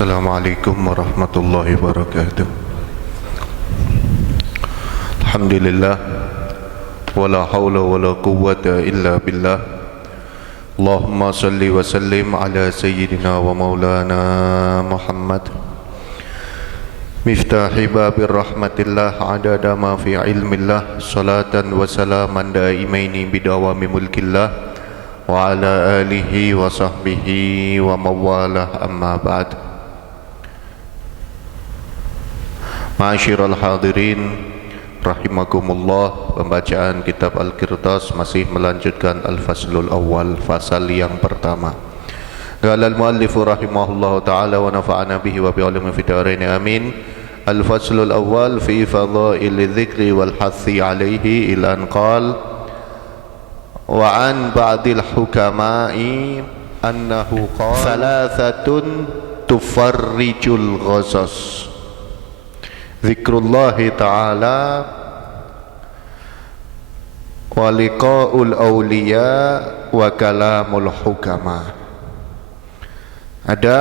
Assalamualaikum warahmatullahi wabarakatuh. Alhamdulillah, wala hawla wala quwwata illa billah. Allahumma salli wa sallim ala sayyidina wa maulana Muhammad, miftahi babir rahmatillah, adada ma fi ilmillah, salatan wa salaman daimaini bidawami mulkillah, wa ala alihi wa sahbihi wa mawalah, amma ba'd. Ma'asyiral hadirin rahimakumullah, pembacaan kitab Al-Qirtas masih melanjutkan Al-Faslul Awwal, fasal yang pertama. Qala al-muallifu rahimahullah ta'ala wa nafa'ana bihi wa bi'ulumi fid dharain amin. Al-Faslul Awwal fi fadha'il dzikri wal hathi 'alaihi ila an qala wa an ba'dil hukama'i annahu qala thalathatun tufarrijul ghasas, zikrullahi ta'ala wa liqa'ul awliya wa kalamul hukama. Ada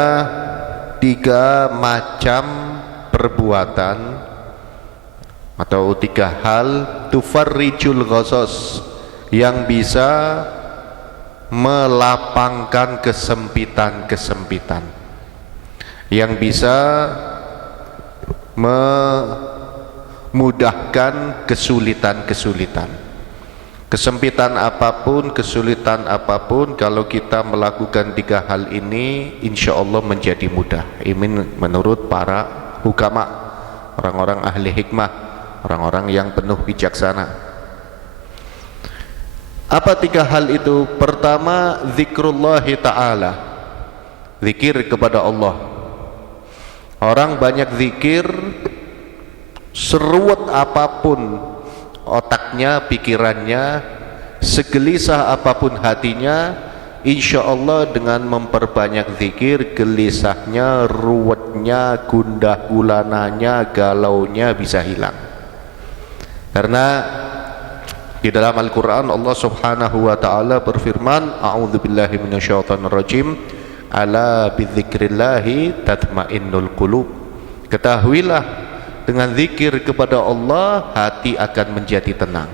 3 macam perbuatan atau 3 hal tufarrijul ghasas yang bisa melapangkan kesempitan-kesempitan, yang bisa memudahkan kesulitan-kesulitan. Kesempitan apapun, kesulitan apapun, kalau kita melakukan 3 hal ini, insya Allah menjadi mudah. Ini menurut para hukama, orang-orang ahli hikmah, orang-orang yang penuh bijaksana. Apa 3 hal itu? Pertama, zikrullahi ta'ala, zikir kepada Allah. Orang banyak zikir, seruat apapun otaknya, pikirannya, segelisah apapun hatinya, insya Allah dengan memperbanyak zikir, gelisahnya, ruwetnya, gundah gulananya, galaunya bisa hilang. Karena di dalam Al-Quran Allah subhanahu wa ta'ala berfirman, a'udzubillahi minasyaitonirrajim, ala bidzikrillahi tatmainnul qulub. Ketahuilah, dengan zikir kepada Allah hati akan menjadi tenang.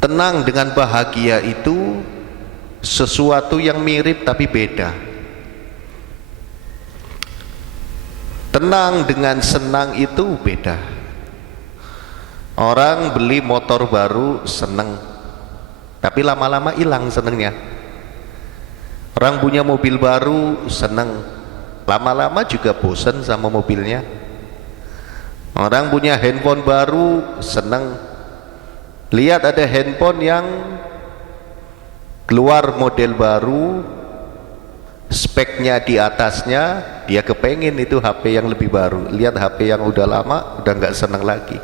Tenang dengan bahagia itu sesuatu yang mirip tapi beda. Tenang dengan senang itu beda. Orang beli motor baru seneng, tapi lama-lama hilang senengnya. Orang punya mobil baru senang, lama-lama juga bosan sama mobilnya. Orang punya handphone baru senang, lihat ada handphone yang keluar model baru, speknya di atasnya, dia kepengin itu HP yang lebih baru. Lihat HP yang udah lama, udah nggak senang lagi.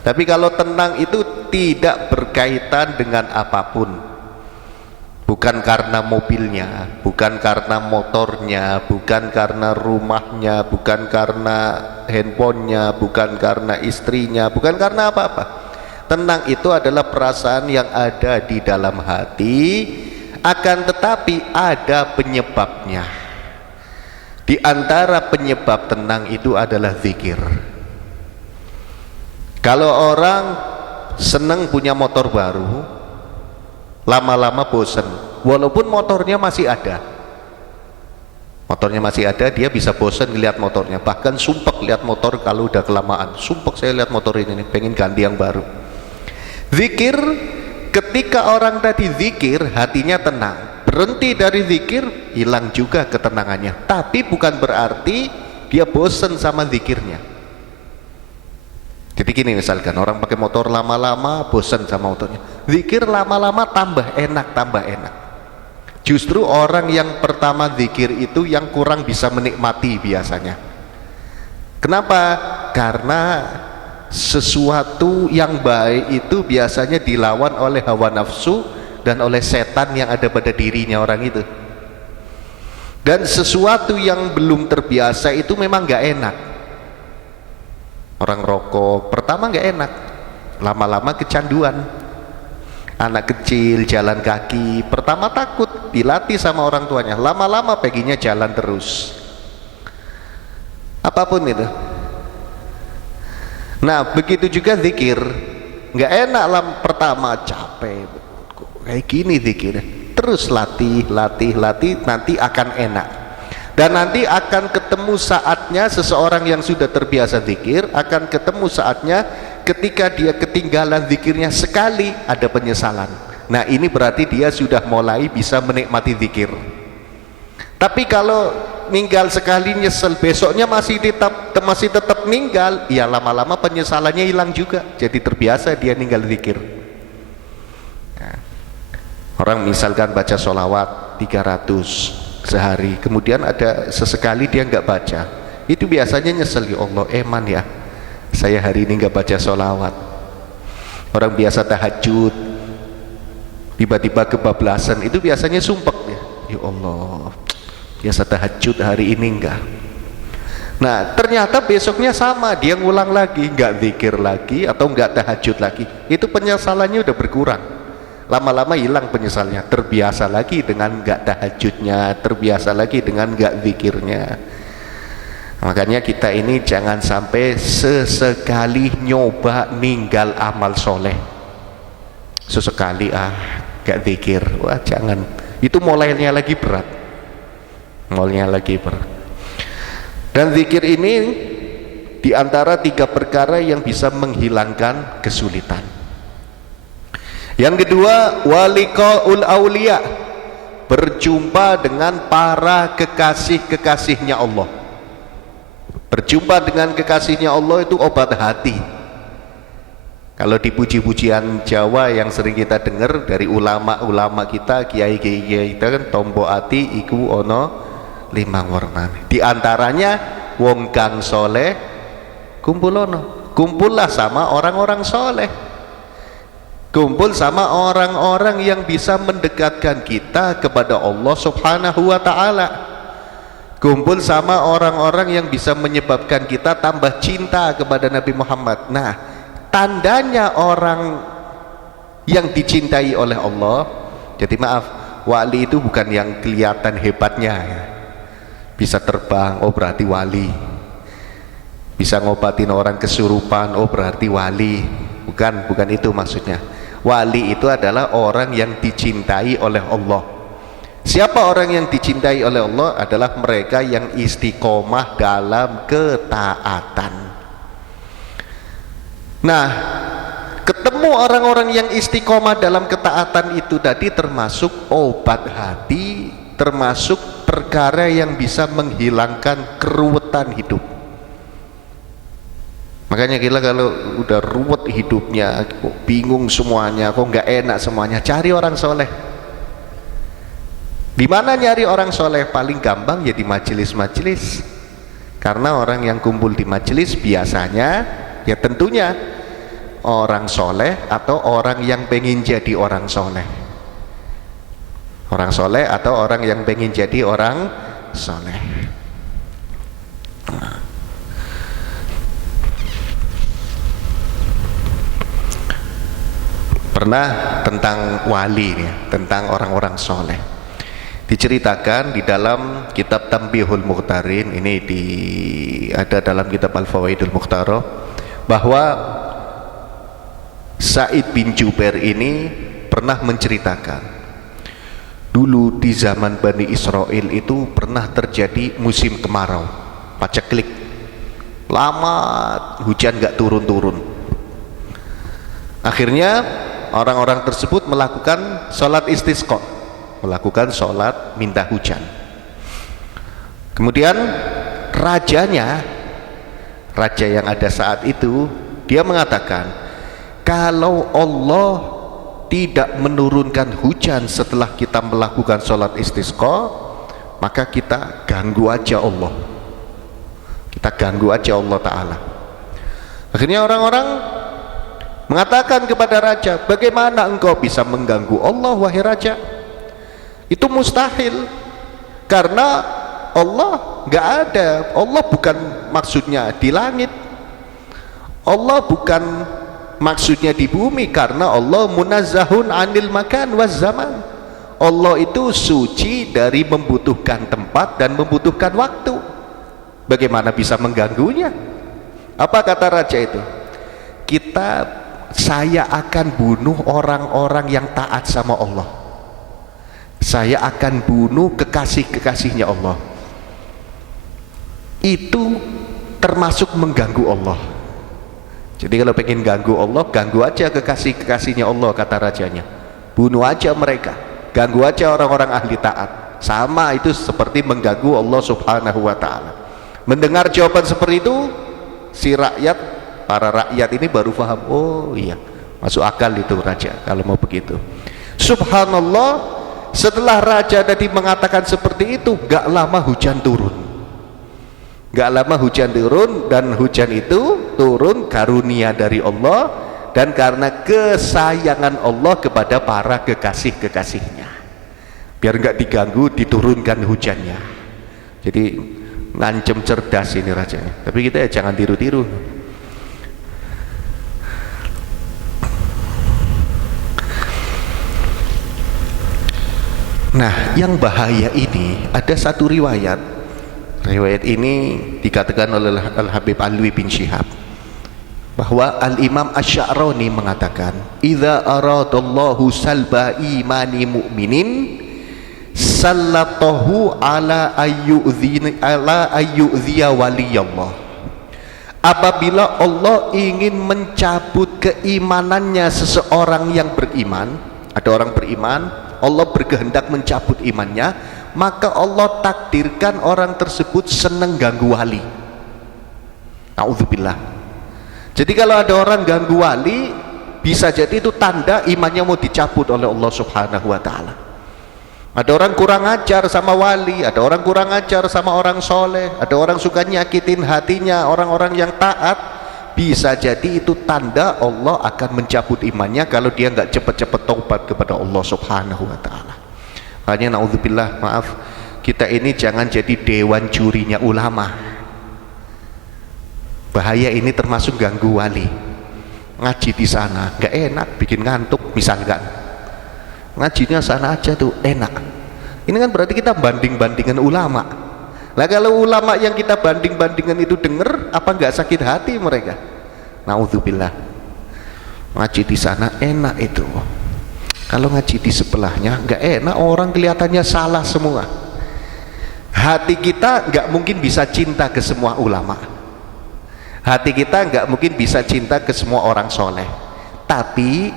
Tapi kalau tenang itu tidak berkaitan dengan apapun. Bukan karena mobilnya, bukan karena motornya, bukan karena rumahnya, bukan karena handphonenya, bukan karena istrinya, bukan karena apa-apa. Tenang itu adalah perasaan yang ada di dalam hati, akan tetapi ada penyebabnya. Di antara penyebab tenang itu adalah zikir. Kalau orang senang punya motor baru, lama-lama bosan, walaupun motornya masih ada. Motornya masih ada, dia bisa bosan ngelihat motornya, bahkan sumpek lihat motor kalau udah kelamaan. Sumpek saya lihat motor ini nih, pengen ganti yang baru. Zikir, ketika orang tadi zikir, hatinya tenang. Berhenti dari zikir, hilang juga ketenangannya. Tapi bukan berarti dia bosan sama zikirnya. Jadi gini, misalkan orang pakai motor lama-lama bosan sama motornya, zikir lama-lama tambah enak. Justru orang yang pertama zikir itu yang kurang bisa menikmati biasanya. Kenapa? Karena sesuatu yang baik itu biasanya dilawan oleh hawa nafsu dan oleh setan yang ada pada dirinya orang itu. Dan sesuatu yang belum terbiasa itu memang gak enak. Orang rokok pertama nggak enak, lama-lama kecanduan. Anak kecil jalan kaki pertama takut, dilatih sama orang tuanya, lama-lama pengennya jalan terus. apapun itu. Nah begitu juga zikir, nggak enak lah pertama capek kok kayak gini zikir, terus latih nanti akan enak. Dan nanti akan ketemu saatnya seseorang yang sudah terbiasa zikir akan ketemu saatnya ketika dia ketinggalan zikirnya sekali ada penyesalan. Nah ini berarti dia sudah mulai bisa menikmati zikir. Tapi kalau ninggal sekali nyesel besoknya masih tetap ninggal, ya lama-lama penyesalannya hilang juga. Jadi terbiasa dia ninggal zikir. Nah, orang misalkan baca sholawat 300 sehari, kemudian ada sesekali dia nggak baca, itu biasanya nyesel, ya Allah eman ya saya hari ini nggak baca sholawat. Orang biasa tahajud tiba-tiba kebablasan, itu biasanya sumpek ya Allah biasa tahajud hari ini enggak. Nah ternyata besoknya sama, dia ngulang lagi, nggak zikir lagi atau nggak tahajud lagi, itu penyesalannya udah berkurang. Lama-lama hilang penyesalnya, terbiasa lagi dengan nggak tahajudnya, terbiasa lagi dengan nggak zikirnya. Makanya kita ini jangan sampai sesekali nyoba ninggal amal soleh, sesekali nggak zikir, wah jangan, itu mulainya lagi berat, Dan zikir ini diantara 3 perkara yang bisa menghilangkan kesulitan. Yang kedua, waliqaul auliya, berjumpa dengan para kekasih-kekasihnya Allah. Berjumpa dengan kekasihnya Allah itu obat hati. Kalau di puji-pujian Jawa yang sering kita dengar dari ulama-ulama kita, kiai-kiai kita kan, tombo ati iku ono 5 warnane. Di antaranya wong kang soleh kumpulono, kumpullah sama orang-orang soleh. Kumpul sama orang-orang yang bisa mendekatkan kita kepada Allah subhanahu wa ta'ala. Kumpul sama orang-orang yang bisa menyebabkan kita tambah cinta kepada Nabi Muhammad. Nah tandanya orang yang dicintai oleh Allah, jadi maaf, wali itu bukan yang kelihatan hebatnya ya. Bisa terbang, oh berarti wali. Bisa ngobatin orang kesurupan, oh berarti wali. Bukan itu maksudnya. Wali itu adalah orang yang dicintai oleh Allah. Siapa orang yang dicintai oleh Allah? Adalah mereka yang istiqomah dalam ketaatan. Nah, ketemu orang-orang yang istiqomah dalam ketaatan itu tadi termasuk obat hati, termasuk perkara yang bisa menghilangkan keruwetan hidup. Makanya kita kalau udah ruwet hidupnya, kok bingung semuanya, kok nggak enak semuanya, cari orang soleh. Di mana nyari orang soleh? Paling gampang ya di majelis-majelis. Karena orang yang kumpul di majelis biasanya ya tentunya orang soleh atau orang yang pengen jadi orang soleh. Orang soleh atau orang yang pengen jadi orang soleh. Pernah tentang wali ya, tentang orang-orang soleh, diceritakan di dalam kitab Tanbihul Mukhtarin, ini ada dalam kitab Al-Fawaidul Mukhtarah, bahwa Sa'id bin Jubair ini pernah menceritakan dulu di zaman Bani Israel itu pernah terjadi musim kemarau, paceklik, lama hujan gak turun-turun. Akhirnya orang-orang tersebut melakukan sholat istisqa, melakukan sholat minta hujan. Kemudian raja yang ada saat itu, dia mengatakan, kalau Allah tidak menurunkan hujan setelah kita melakukan sholat istisqa, maka kita ganggu aja Allah, kita ganggu aja Allah Ta'ala. Akhirnya orang-orang mengatakan kepada raja, bagaimana engkau bisa mengganggu Allah wahai raja? Itu mustahil, karena Allah nggak ada, Allah bukan maksudnya di langit, Allah bukan maksudnya di bumi, karena Allah munazzahun anil makan waz zaman. Allah itu suci dari membutuhkan tempat dan membutuhkan waktu. Bagaimana bisa mengganggunya? Apa kata raja itu? Saya akan bunuh orang-orang yang taat sama Allah. Saya akan bunuh kekasih-kekasihnya Allah. Itu termasuk mengganggu Allah. Jadi kalau pengen ganggu Allah, ganggu aja kekasih-kekasihnya Allah, kata rajanya. Bunuh aja mereka, ganggu aja orang-orang ahli taat. Sama, itu seperti mengganggu Allah subhanahu wa ta'ala. Mendengar jawaban seperti itu, para rakyat ini baru paham, oh iya, masuk akal itu raja kalau mau begitu. Subhanallah, setelah raja tadi mengatakan seperti itu, gak lama hujan turun. Gak lama hujan turun, dan hujan itu turun karunia dari Allah, dan karena kesayangan Allah kepada para kekasih-kekasihnya, biar gak diganggu, diturunkan hujannya. Jadi ngancem cerdas ini rajanya. Tapi kita ya jangan tiru-tiru. Nah, yang bahaya ini ada satu riwayat. Riwayat ini dikatakan oleh Al-Habib Alwi bin Syihab bahwa Al-Imam Asy-Sya'rani mengatakan, "Idza aradallahu salba imani mu'minin sallatahu ala ayyudhiya waliyallah." Apabila Allah ingin mencabut keimanannya seseorang yang beriman, ada orang beriman, Allah berkehendak mencabut imannya, maka Allah takdirkan orang tersebut senang ganggu wali. Na'udzubillah. Jadi kalau ada orang ganggu wali, bisa jadi itu tanda imannya mau dicabut oleh Allah subhanahu wa ta'ala. Ada orang kurang ajar sama wali, ada orang kurang ajar sama orang soleh, ada orang suka nyakitin hatinya orang-orang yang taat, bisa jadi itu tanda Allah akan mencabut imannya kalau dia nggak cepat-cepat taubat kepada Allah subhanahu wa ta'ala. Hanya na'udzubillah, maaf, kita ini jangan jadi dewan jurinya ulama. Bahaya ini, termasuk ganggu wali. Ngaji di sana nggak enak, bikin ngantuk misalkan. Ngajinya sana aja tuh enak. Ini kan berarti kita banding-bandingan ulama. Nah kalau ulama yang kita banding-bandingan itu denger, apa nggak sakit hati mereka? Na'udzubillah. Ngaji di sana enak itu. Kalau ngaji di sebelahnya nggak enak, orang kelihatannya salah semua. Hati kita nggak mungkin bisa cinta ke semua ulama. Hati kita nggak mungkin bisa cinta ke semua orang soleh. Tapi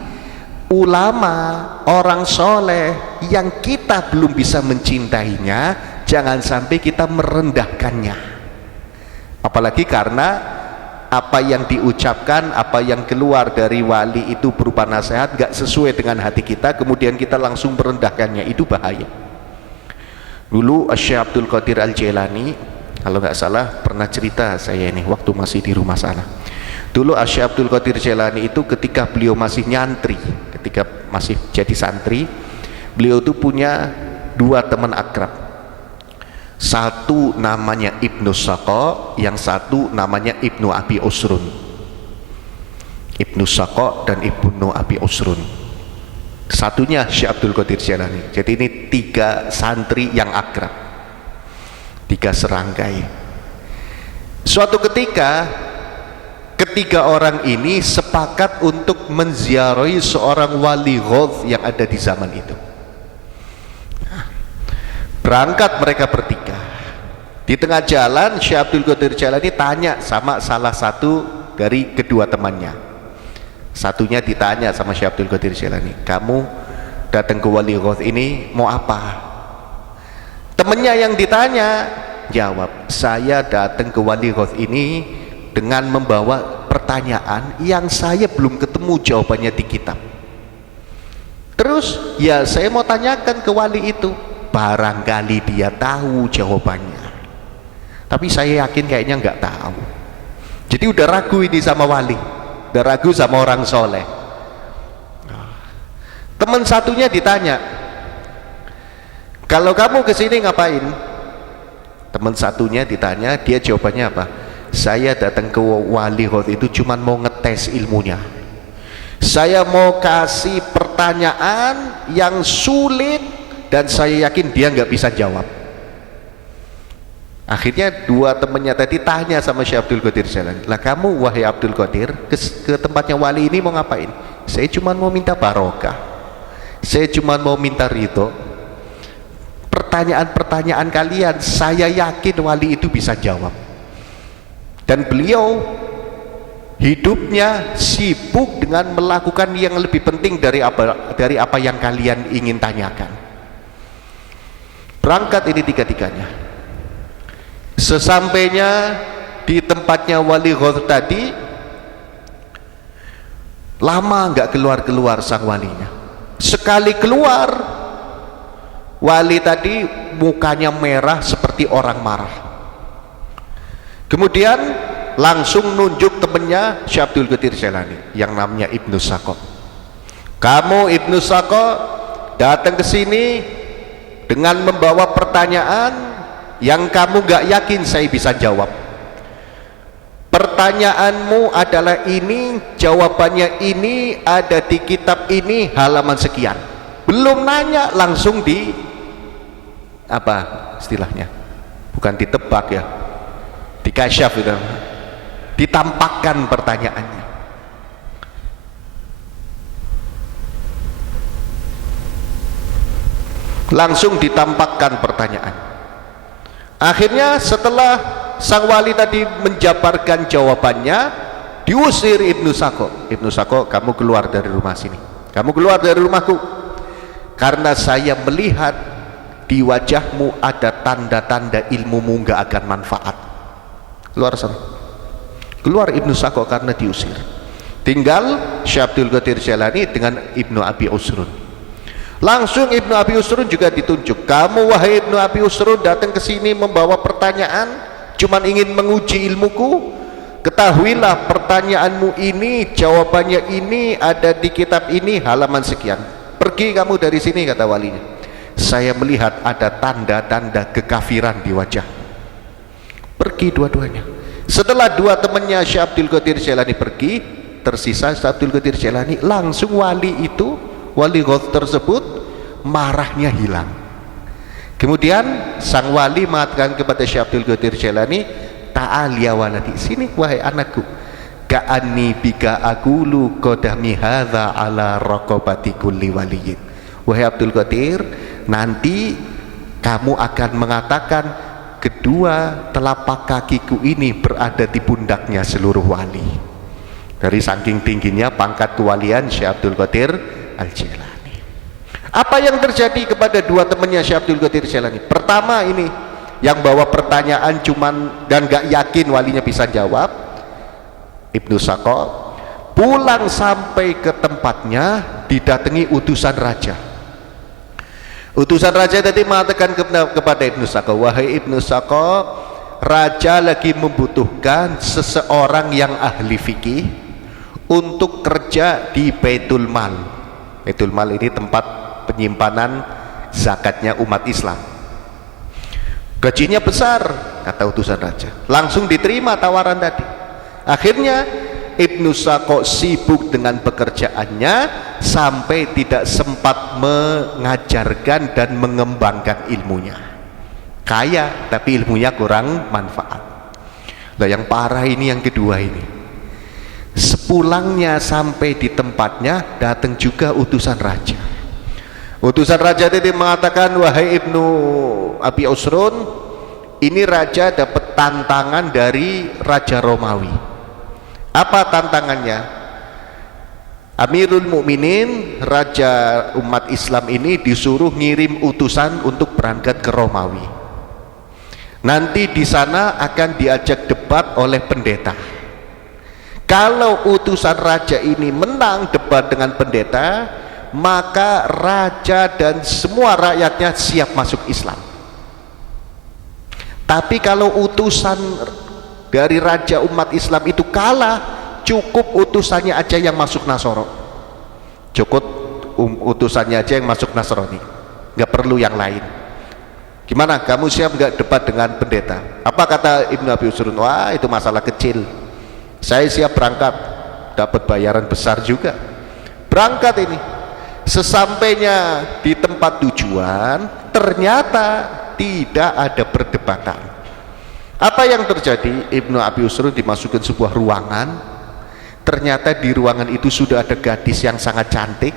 ulama, orang soleh yang kita belum bisa mencintainya, jangan sampai kita merendahkannya. Apalagi karena apa yang diucapkan, apa yang keluar dari wali itu berupa nasihat gak sesuai dengan hati kita, kemudian kita langsung merendahkannya, itu bahaya. Dulu Syekh Abdul Qadir Al-Jailani, kalau nggak salah pernah cerita saya ini waktu masih di rumah sana. Dulu Syekh Abdul Qadir Jailani itu ketika beliau masih nyantri, ketika masih jadi santri, beliau itu punya dua teman akrab. Satu namanya Ibnu Saqo, yang satu namanya Ibnu Abi Usrun. Ibnu Saqo dan Ibnu Abi Usrun. Satunya Syekh Abdul Qadir Jailani. Jadi ini tiga santri yang akrab, tiga serangkai. Suatu ketika, ketiga orang ini sepakat untuk menziarahi seorang wali ghaus yang ada di zaman itu. Berangkat mereka bertiga. Di tengah jalan Syekh Abdul Qadir Jailani tanya sama salah satu dari kedua temannya. Satunya ditanya sama Syekh Abdul Qadir Jailani, "Kamu datang ke wali ghaus ini mau apa?" Temannya yang ditanya jawab, "Saya datang ke wali ghaus ini dengan membawa pertanyaan yang saya belum ketemu jawabannya di kitab. Terus ya saya mau tanyakan ke wali itu, barangkali dia tahu jawabannya, tapi saya yakin kayaknya nggak tahu." Jadi udah ragu ini sama wali, udah ragu sama orang soleh. Teman satunya ditanya, "Kalau kamu kesini ngapain?" Teman satunya ditanya, dia jawabannya apa? "Saya datang ke wali ghaus itu cuma mau ngetes ilmunya. Saya mau kasih pertanyaan yang sulit dan saya yakin dia nggak bisa jawab." Akhirnya dua temannya tadi tanya sama Syekh Abdul Qadir Jailani, lah kamu wahai Abdul Qadir ke tempatnya wali ini mau ngapain? Saya cuma mau minta barokah, saya cuma mau minta ridho. Pertanyaan-pertanyaan kalian saya yakin wali itu bisa jawab. Dan beliau hidupnya sibuk dengan melakukan yang lebih penting dari apa yang kalian ingin tanyakan. Berangkat ini tiga-tiganya. Sesampainya di tempatnya wali Ghaus tadi, lama nggak keluar-keluar sang walinya. Sekali keluar, wali tadi mukanya merah seperti orang marah. Kemudian langsung nunjuk temennya Syekh Abdul Qadir Jailani yang namanya Ibnu Sako. Kamu Ibnu Sako datang ke sini dengan membawa pertanyaan yang kamu gak yakin saya bisa jawab. Pertanyaanmu adalah ini, jawabannya ini, ada di kitab ini, halaman sekian. Belum nanya langsung di apa istilahnya, bukan ditebak ya, dikasyaf itu, ditampakkan pertanyaannya. Langsung ditampakkan pertanyaan. Akhirnya setelah sang wali tadi menjabarkan jawabannya, diusir Ibnu Sako. Ibnu Sako, kamu keluar dari rumah sini, kamu keluar dari rumahku, karena saya melihat di wajahmu ada tanda-tanda ilmumu gak akan manfaat. Keluar sana. Keluar Ibnu Sako karena diusir. Tinggal Syekh Abdul Qadir Jailani dengan Ibnu Abi Usrun. Langsung Ibnu Abi Usrun juga ditunjuk. Kamu wahai Ibnu Abi Usrun datang ke sini membawa pertanyaan, cuman ingin menguji ilmuku. Ketahuilah pertanyaanmu ini, jawabannya ini, ada di kitab ini, halaman sekian. Pergi kamu dari sini, kata walinya. Saya melihat ada tanda-tanda kekafiran di wajah. Pergi dua-duanya. Setelah dua temannya Syekh Abdul Qadir Jailani pergi, tersisa Syekh Abdul Qadir Jailani. Langsung wali itu, wali Ghaus tersebut, marahnya hilang. Kemudian sang wali mengatakan kepada Syekh Abdul Qadir Jailani, ta'al ya waladi, sini wahai anakku, ka'anni bika aqulu qadami hadza ala raqabati kulli waliyin. Wahai Abdul Qadir, nanti kamu akan mengatakan kedua telapak kakiku ini berada di pundaknya seluruh wali. Dari saking tingginya pangkat kewalian Syekh Abdul Qadir Al-Jailani. Apa yang terjadi kepada dua temannya Syekh Abdul Qadir Jailani? Pertama ini yang bawa pertanyaan cuman dan gak yakin walinya bisa jawab, Ibnu Sako, pulang sampai ke tempatnya didatangi utusan raja. Utusan raja tadi mengatakan kepada Ibnu Sako, wahai Ibnu Sako, raja lagi membutuhkan seseorang yang ahli fikih untuk kerja di Baitul Mal. Baitul Mal ini tempat penyimpanan zakatnya umat Islam. Gajinya besar, kata utusan raja. Langsung diterima tawaran tadi. Akhirnya Ibnu Sako sibuk dengan pekerjaannya sampai tidak sempat mengajarkan dan mengembangkan ilmunya. Kaya tapi ilmunya kurang manfaat. Nah yang parah ini yang kedua ini. Sepulangnya sampai di tempatnya datang juga utusan raja. Utusan raja tadi mengatakan, wahai Ibnu Abi Usrun, ini raja dapat tantangan dari Raja Romawi. Apa tantangannya? Amirul Mukminin, raja umat Islam ini disuruh ngirim utusan untuk berangkat ke Romawi. Nanti di sana akan diajak debat oleh pendeta. Kalau utusan raja ini menang debat dengan pendeta, maka raja dan semua rakyatnya siap masuk Islam. Tapi kalau utusan dari raja umat Islam itu kalah, cukup utusannya aja yang masuk Nasoro. Cukup utusannya aja yang masuk Nasrani, nggak perlu yang lain. Gimana, kamu siap nggak debat dengan pendeta? Apa kata Ibnu Abi Usrun? Wah, itu masalah kecil, saya siap berangkat, dapat bayaran besar juga. Berangkat ini, sesampainya di tempat tujuan ternyata tidak ada perdebatan. Apa yang terjadi? Ibnu Abi Usrun dimasukkan sebuah ruangan, ternyata di ruangan itu sudah ada gadis yang sangat cantik,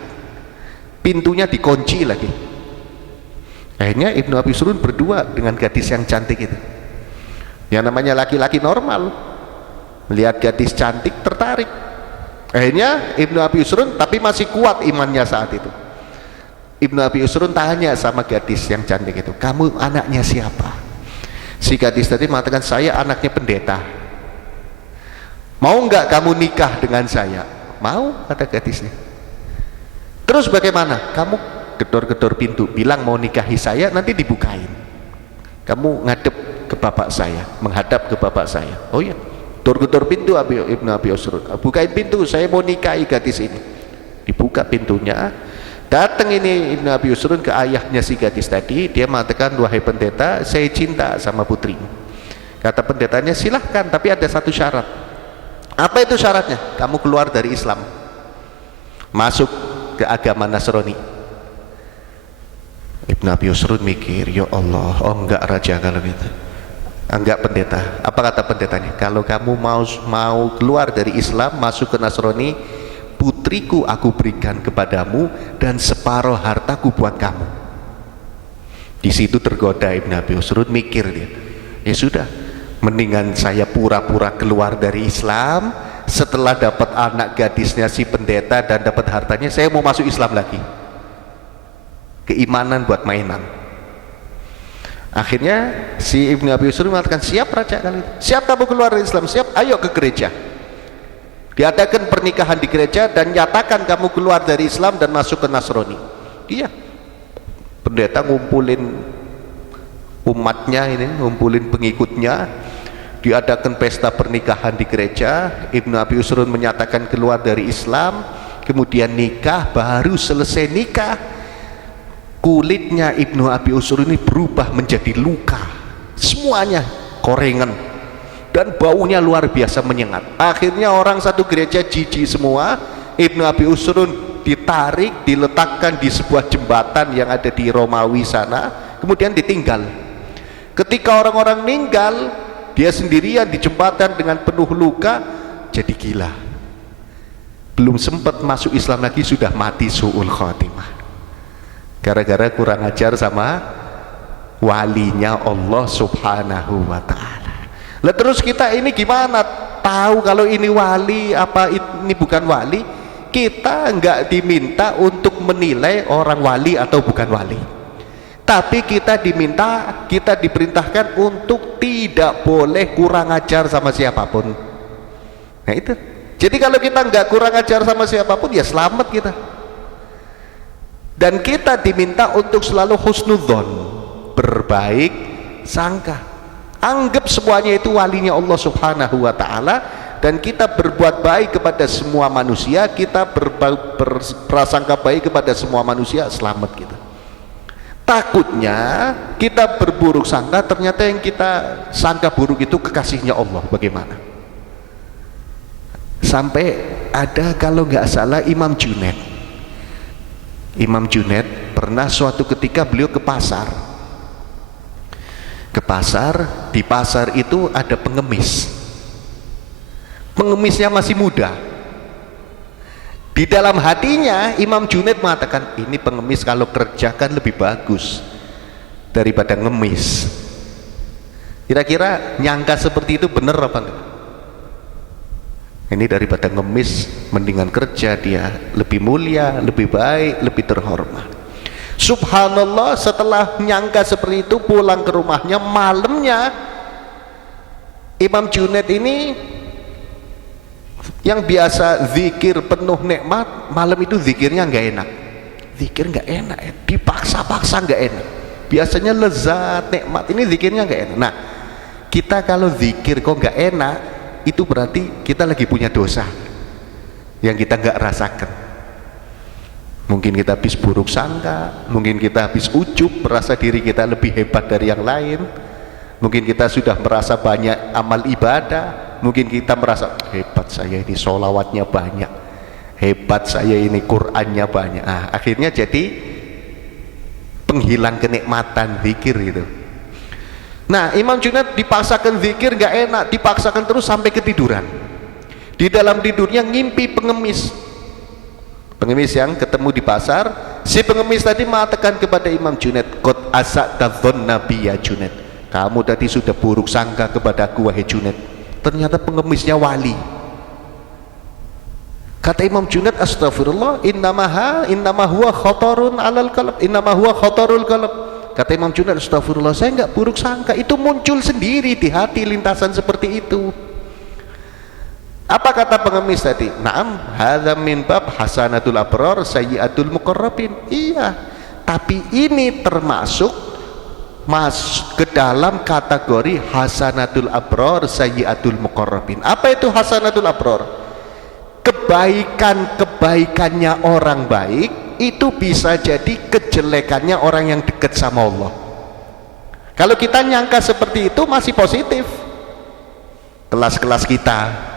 pintunya dikunci lagi. Akhirnya Ibnu Abi Usrun berdua dengan gadis yang cantik itu. Yang namanya laki-laki normal, melihat gadis cantik tertarik. Akhirnya Ibnu Abi Usrun, tapi masih kuat imannya saat itu, Ibnu Abi Usrun tanya sama gadis yang cantik itu, kamu anaknya siapa? Si gadis tadi mengatakan, saya anaknya pendeta. Mau nggak kamu nikah dengan saya? Mau, kata gadisnya. Terus bagaimana? Kamu gedor-gedor pintu, bilang mau nikahi saya, nanti dibukain. Kamu ngadep ke bapak saya, menghadap ke bapak saya. Oh iya, gedor-gedor pintu Ibnu Abi Usrun. Bukain pintu, saya mau nikahi gadis ini. Dibuka pintunya. Datang ini Ibnu Abi Usrun ke ayahnya si gadis tadi, dia mengatakan, wahai pendeta, saya cinta sama putrimu. Kata pendetanya, silahkan, tapi ada satu syarat. Apa itu syaratnya? Kamu keluar dari Islam, masuk ke agama Nasrani. Ibnu Abi Usrun mikir, ya Allah, oh enggak raja kalau gitu. Enggak pendeta. Apa kata pendetanya? Kalau kamu mau keluar dari Islam, masuk ke Nasrani, putriku aku berikan kepadamu dan separuh hartaku buat kamu. Di situ tergoda Ibnu Abi Usrun, mikir dia, ya sudah, mendingan saya pura-pura keluar dari Islam, setelah dapat anak gadisnya si pendeta dan dapat hartanya, saya mau masuk Islam lagi. Keimanan buat mainan. Akhirnya si Ibnu Abi Usrun mengatakan, siap raja kali, siap kamu keluar dari Islam, siap, ayo ke gereja. Diadakan pernikahan di gereja dan nyatakan kamu keluar dari Islam dan masuk ke Nasrani. Iya, pendeta ngumpulin umatnya ini, ngumpulin pengikutnya, diadakan pesta pernikahan di gereja. Ibnu Abi Usrun menyatakan keluar dari Islam, kemudian nikah. Baru selesai nikah, kulitnya Ibnu Abi Usrun ini berubah menjadi luka, semuanya korengan, dan baunya luar biasa menyengat. Akhirnya orang satu gereja jijik semua. Ibnu Abi Usrun ditarik, diletakkan di sebuah jembatan yang ada di Romawi sana, kemudian ditinggal. Ketika orang-orang meninggal, dia sendirian di jembatan dengan penuh luka, jadi gila. Belum sempat masuk Islam lagi sudah mati su'ul khotimah, gara-gara kurang ajar sama walinya Allah subhanahu wa ta'ala. Lah terus kita ini gimana tahu kalau ini wali apa ini bukan wali? Kita nggak diminta untuk menilai orang wali atau bukan wali, tapi kita diperintahkan untuk tidak boleh kurang ajar sama siapapun. Nah itu, jadi kalau kita nggak kurang ajar sama siapapun, ya selamat kita. Dan kita diminta untuk selalu husnudzon, berbaik sangka. Anggap semuanya itu walinya Allah subhanahu wa ta'ala, dan kita berbuat baik kepada semua manusia, kita berprasangka baik kepada semua manusia, selamat kita. Takutnya kita berburuk sangka, ternyata yang kita sangka buruk itu kekasihnya Allah. Bagaimana? Sampai ada, kalau nggak salah, Imam Junaid pernah suatu ketika beliau ke pasar. Di pasar itu ada pengemisnya masih muda. Di dalam hatinya Imam Junaid mengatakan, ini pengemis kalau kerjakan lebih bagus daripada ngemis. Kira-kira nyangka seperti itu benar apa enggak? Ini daripada ngemis, mendingan kerja, dia lebih mulia, lebih baik, lebih terhormat. Subhanallah, setelah nyangka seperti itu, pulang ke rumahnya, malamnya Imam Junaid ini yang biasa zikir penuh nikmat, malam itu zikirnya nggak enak. Zikir nggak enak, dipaksa-paksa nggak enak. Biasanya lezat nikmat, ini zikirnya nggak enak. Nah, kita kalau zikir kok nggak enak, itu berarti kita lagi punya dosa yang kita nggak rasakan. Mungkin kita habis buruk sangka, mungkin kita habis ujub, merasa diri kita lebih hebat dari yang lain. Mungkin kita sudah merasa banyak amal ibadah, mungkin kita merasa hebat saya ini sholawatnya banyak, hebat saya ini Qur'annya banyak. Akhirnya jadi penghilang kenikmatan zikir itu. Nah, Imam Junaid dipaksakan zikir nggak enak, dipaksakan terus sampai ketiduran. Di dalam tidurnya ngimpi pengemis. Pengemis yang ketemu di pasar, si pengemis tadi mengatakan kepada Imam Junaid, "Qad asa'ta dzanna bi ya Junaid." Kamu tadi sudah buruk sangka kepadaku wahai Junaid. Ternyata pengemisnya wali. Kata Imam Junaid, "Astagfirullah, innama huwa khatarun 'alal qalb, innama huwa khatarul qalb." Kata Imam Junaid, "Astagfirullah, saya enggak buruk sangka, itu muncul sendiri di hati lintasan seperti itu." Apa kata pengemis tadi? "Na'am, hadza min bab hasanatul abrar sayyi'atul muqarrabin." Iya, tapi ini termasuk ke dalam kategori hasanatul abrar sayyi'atul muqarrabin. Apa itu hasanatul abrar? Kebaikannya orang baik itu bisa jadi kejelekannya orang yang dekat sama Allah. Kalau kita nyangka seperti itu masih positif, kelas-kelas kita.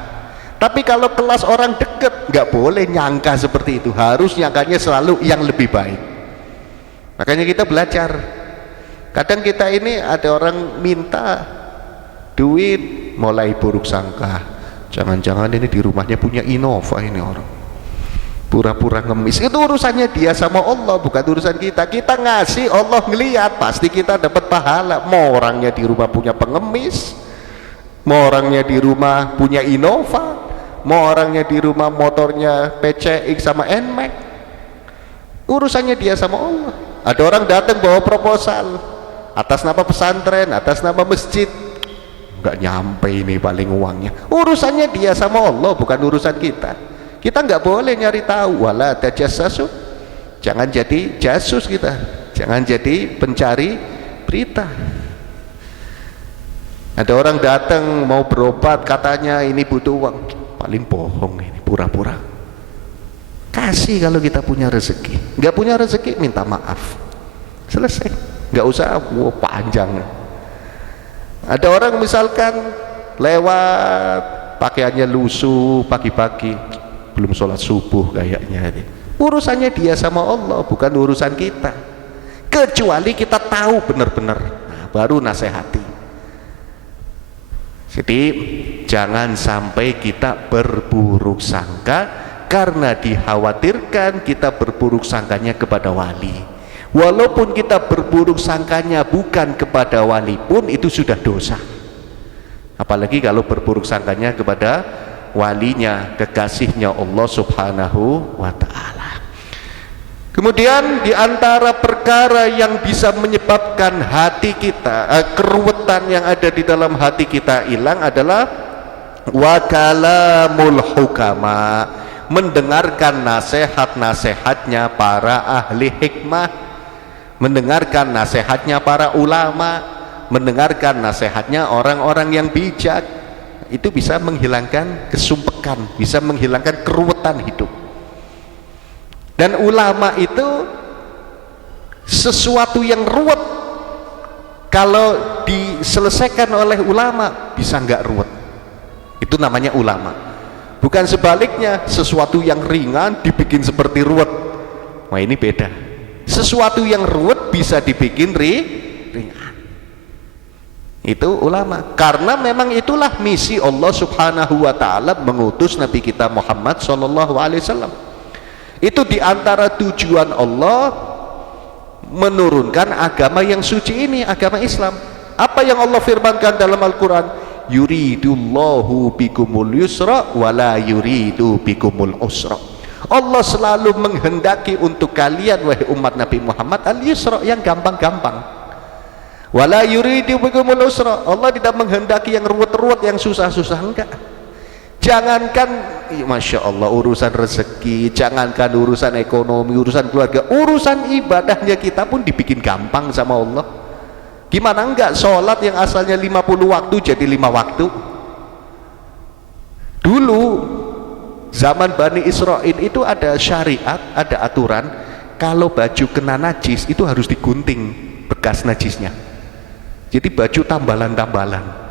Tapi kalau kelas orang dekat, nggak boleh nyangka seperti itu, harus nyangkanya selalu yang lebih baik. Makanya kita belajar. Kadang kita ini ada orang minta duit, mulai buruk sangka, jangan-jangan ini di rumahnya punya Innova ini orang, pura-pura ngemis. Itu urusannya dia sama Allah, bukan urusan kita. Kita ngasih, Allah ngeliat, pasti kita dapat pahala. Mau orangnya di rumah punya pengemis, mau orangnya di rumah punya Innova, mau orangnya di rumah motornya PCX sama NMAX, urusannya dia sama Allah. Ada orang datang bawa proposal atas nama pesantren, atas nama masjid, nggak nyampe ini paling uangnya. Urusannya dia sama Allah, bukan urusan kita. Kita nggak boleh nyari tahu. Wala tajassasu, jangan jadi jasus kita, jangan jadi pencari berita. Ada orang datang mau berobat, katanya ini butuh uang, paling bohong ini, pura-pura. Kasih kalau kita punya rezeki. Nggak punya rezeki, minta maaf, selesai. Nggak usah panjang. Ada orang misalkan lewat pakaiannya lusuh pagi-pagi, belum sholat subuh kayaknya. Urusannya dia sama Allah, bukan urusan kita. Kecuali kita tahu benar-benar, nah, baru nasihati. Jadi jangan sampai kita berburuk sangka karena dikhawatirkan kita berburuk sangkanya kepada wali. Walaupun kita berburuk sangkanya bukan kepada wali pun itu sudah dosa. Apalagi kalau berburuk sangkanya kepada walinya, kekasihnya Allah Subhanahu wa ta'ala. Kemudian diantara perkara yang bisa menyebabkan hati kita, keruwetan yang ada di dalam hati kita hilang adalah wa kalamul hukama, mendengarkan nasihat-nasihatnya para ahli hikmah, mendengarkan nasihatnya para ulama, mendengarkan nasihatnya orang-orang yang bijak. Itu bisa menghilangkan kesumpekan, bisa menghilangkan keruwetan hidup. Dan ulama itu sesuatu yang ruwet, kalau diselesaikan oleh ulama bisa nggak ruwet. Itu namanya ulama. Bukan sebaliknya, sesuatu yang ringan dibikin seperti ruwet. Wah, ini beda. Sesuatu yang ruwet bisa dibikin ringan. Itu ulama. Karena memang itulah misi Allah Subhanahu wa ta'ala mengutus Nabi kita Muhammad sallallahu alaihi wasallam. Itu diantara tujuan Allah menurunkan agama yang suci ini, agama Islam. Apa yang Allah firmankan dalam Al-Quran? Yuridullahu bikumul yusra wala yuridu bikumul usra. Allah selalu menghendaki untuk kalian wahai umat Nabi Muhammad al-yusra, yang gampang-gampang. Wala yuridu bikumul usra. Allah tidak menghendaki yang ruwet-ruwet, yang susah-susah, enggak. Jangankan Masya Allah urusan rezeki, jangankan urusan ekonomi, urusan keluarga, urusan ibadahnya kita pun dibikin gampang sama Allah. Gimana enggak sholat yang asalnya 50 waktu jadi 5 waktu? Dulu zaman Bani Israel itu ada syariat, ada aturan, kalau baju kena najis itu harus digunting bekas najisnya, jadi baju tambalan-tambalan.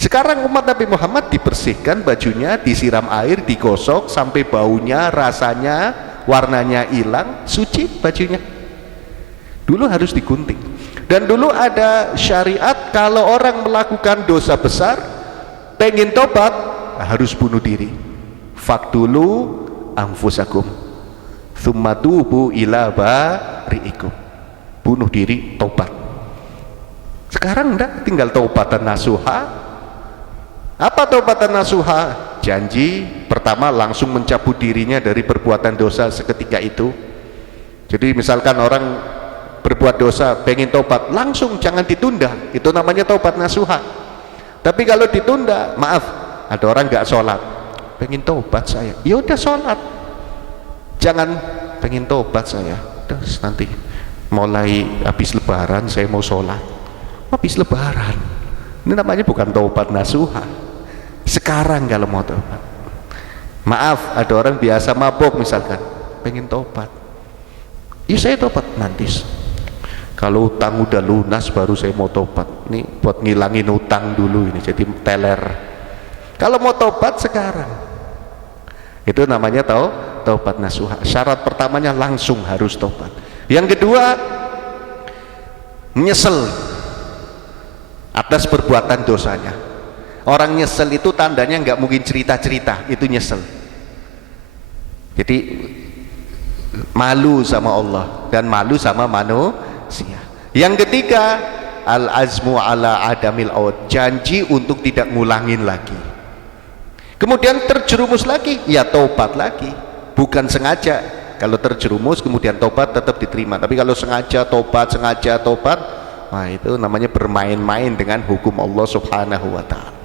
Sekarang umat Nabi Muhammad dibersihkan bajunya, disiram air, digosok sampai baunya, rasanya, warnanya hilang, suci bajunya. Dulu harus digunting. Dan dulu ada syariat kalau orang melakukan dosa besar pengen tobat harus bunuh diri. Faktulu anfusakum tsumma tubu ila bari'ikum. Bunuh diri, tobat. Sekarang enggak, tinggal taubatan nasuha. Apa taubatan nasuha? Janji pertama langsung mencabut dirinya dari perbuatan dosa seketika itu. Jadi misalkan orang berbuat dosa pengen tobat, langsung, jangan ditunda. Itu namanya taubat nasuha. Tapi kalau ditunda, maaf, ada orang nggak sholat, pengen tobat saya, ya udah sholat. Jangan pengen tobat saya, terus nanti mulai habis lebaran saya mau sholat. Habis lebaran, ini namanya bukan taubat nasuha. Sekarang kalau mau tobat, maaf, ada orang biasa mabuk misalkan, pengen tobat, ya saya tobat nanti. Kalau utang udah lunas baru saya mau tobat. Ini buat ngilangin utang dulu, ini jadi teler. Kalau mau tobat sekarang, itu namanya taubat nasuha. Syarat pertamanya langsung harus tobat. Yang kedua, menyesal atas perbuatan dosanya. Orang nyesel itu tandanya nggak mungkin cerita-cerita, itu nyesel. Jadi malu sama Allah dan malu sama manusia. Yang ketiga, al-azmu ala adamil aud, janji untuk tidak ngulangin lagi. Kemudian terjerumus lagi, ya tobat lagi. Bukan sengaja, kalau terjerumus kemudian tobat tetap diterima. Tapi kalau sengaja tobat, nah itu namanya bermain-main dengan hukum Allah subhanahu wa ta'ala.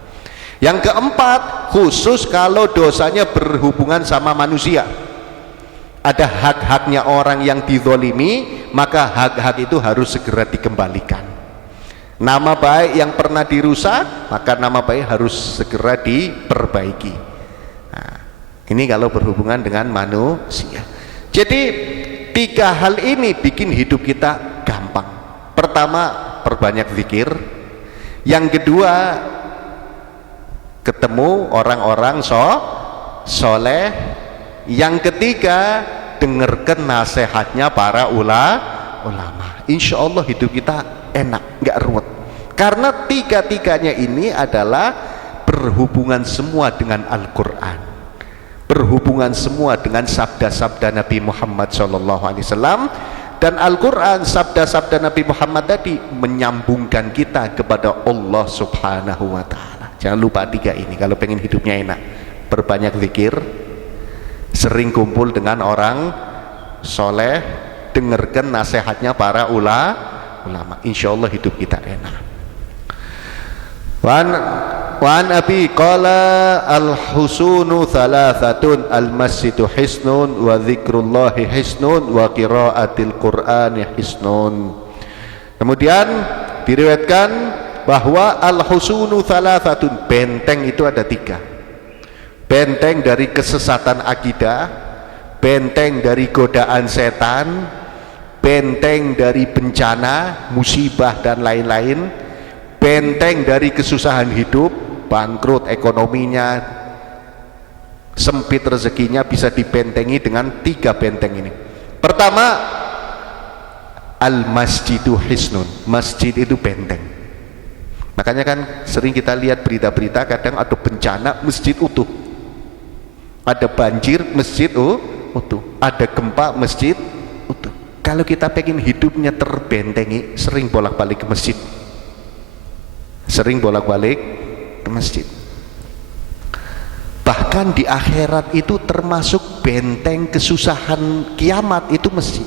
Yang keempat, khusus kalau dosanya berhubungan sama manusia, ada hak-haknya orang yang dizolimi, maka hak-hak itu harus segera dikembalikan. Nama baik yang pernah dirusak, maka nama baik harus segera diperbaiki. Nah, ini kalau berhubungan dengan manusia. Jadi tiga hal ini bikin hidup kita gampang. Pertama, perbanyak zikir. Yang kedua, ketemu orang-orang soleh. Yang ketiga, dengarkan nasihatnya para ulama. Insya Allah hidup kita enak, nggak ruwet. Karena tiga-tiganya ini adalah berhubungan semua dengan Al-Quran, berhubungan semua dengan sabda-sabda Nabi Muhammad SAW. Dan Al-Quran, sabda-sabda Nabi Muhammad tadi menyambungkan kita kepada Allah subhanahu wa ta'ala. Jangan lupa tiga ini kalau pengen hidupnya enak. Perbanyak zikir, sering kumpul dengan orang soleh, dengarkan nasihatnya para ulama. Insya Allah hidup kita enak. Wan Abi qala al-husunu thalathatun, al-masjidu hisnun, wa dzikrullahi hisnun, wa qiraatil qur'ani hisnun. Kemudian diriwayatkan bahwa al-husunu thalathatun, benteng itu ada tiga. Benteng dari kesesatan akidah, benteng dari godaan setan, benteng dari bencana, musibah dan lain-lain, benteng dari kesusahan hidup, bangkrut ekonominya, sempit rezekinya, bisa dibentengi dengan tiga benteng ini. Pertama, al-masjidu hisnun, masjid itu benteng. Makanya kan sering kita lihat berita-berita, kadang ada bencana masjid utuh, ada banjir masjid utuh, ada gempa masjid utuh. Kalau kita pengen hidupnya terbentengi, sering bolak-balik ke masjid, sering bolak-balik ke masjid. Bahkan di akhirat itu termasuk benteng kesusahan kiamat itu masjid.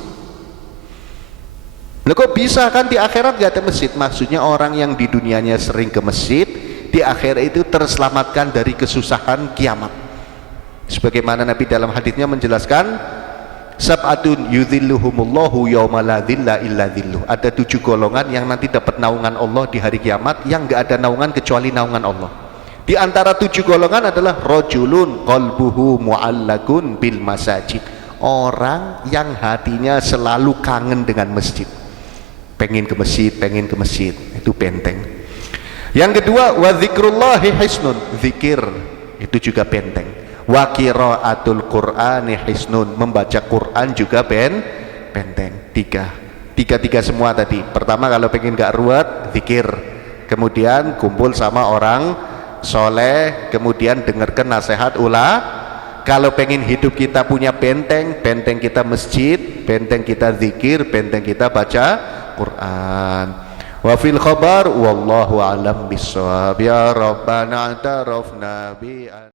Loh kok bisa, kan di akhirat gak ada masjid? Maksudnya orang yang di dunianya sering ke masjid, di akhirat itu terselamatkan dari kesusahan kiamat. Sebagaimana Nabi dalam hadisnya menjelaskan, sab'atun yudhilluhumullahu yawma la dhilla illa dhilluh. Ada 7 golongan yang nanti dapat naungan Allah di hari kiamat, yang gak ada naungan kecuali naungan Allah. Di antara 7 golongan adalah rajulun qalbuhu mu'allakun bil masajid, orang yang hatinya selalu kangen dengan masjid, pengen ke masjid, itu benteng. Yang kedua, wa dzikrullahi hisnun, zikir itu juga benteng. Wa qiraatul qur'ani hisnun, membaca Quran juga benteng. tiga semua tadi. Pertama, kalau pengen gak ruwet, zikir, kemudian kumpul sama orang soleh, kemudian dengarkan nasihat kalau pengen hidup kita punya benteng, benteng kita masjid, benteng kita zikir, benteng kita baca Quran. Wa fil khabar wallahu alam bissawab. Ya Rabbana a'tarafna bi